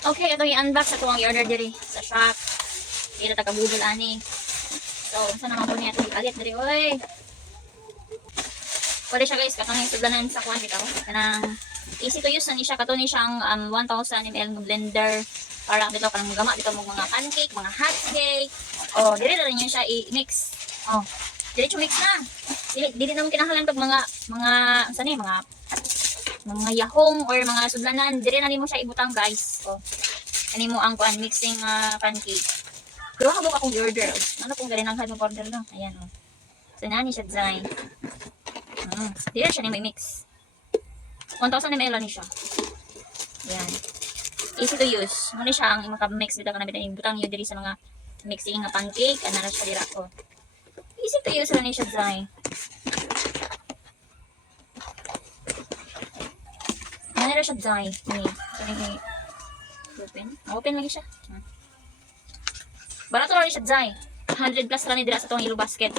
Okay, ito i-unbox ako ang i-order diri sa shop. Dito taga-budol ani. So, saan naman po niya ito i-alit diri, oy. Pwede siya guys, katong yung sudlanan sa kuwan bitaw. Kanang easy to use na ni siya, kato ni siyang 1000 ml ng blender para dito kanang gama dito mo mga pancake, mga hot cake. Oh, dili na rin yun siya i-mix. Oh, diretso mix na. Dili na mo kinahanglan pag mga saan ni mga yahong or mga sudlanan, dire na nimo siya ibutang guys. Oh. Ani mo ang kuan mixing pancake. Pero habok akong order. Ano kung galing ang hadong order no? Ayan oh. So nani siya design. Dire siya ni may mix. 1000 ml ni siya. Ayan. Easy to use. Muna siya ang maka-mix dito kana bitan ibutang niyo diri sa mga mixing nga pancake, ana ra siya dira oh. Easy to use ra ni siya design. Ano na siya design? Ni open lagi siya. Barato lang siya design. 100 plus lang ni dira sa tong yellow basket.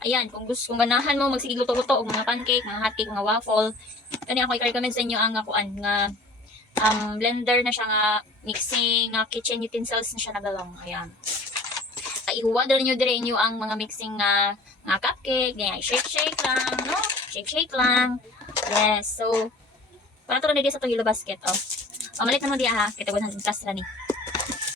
Ayan, kung ganahan mo magsige luto-luto og mga pancake, mga hotcake, mga waffle. Kani ako i-recommend sa inyo ang kuan nga blender na siya nga mixing kitchen utensils na siya nagalong. Ayan. Ihuwad rin nyo dire inyo ang mga mixing nga cupcake, ganyan, shake lang, no? Shake lang. Yes, so para to na sa itong yellow basket, oh. Pamalit na mo diya ha, kita 100 plus na ni.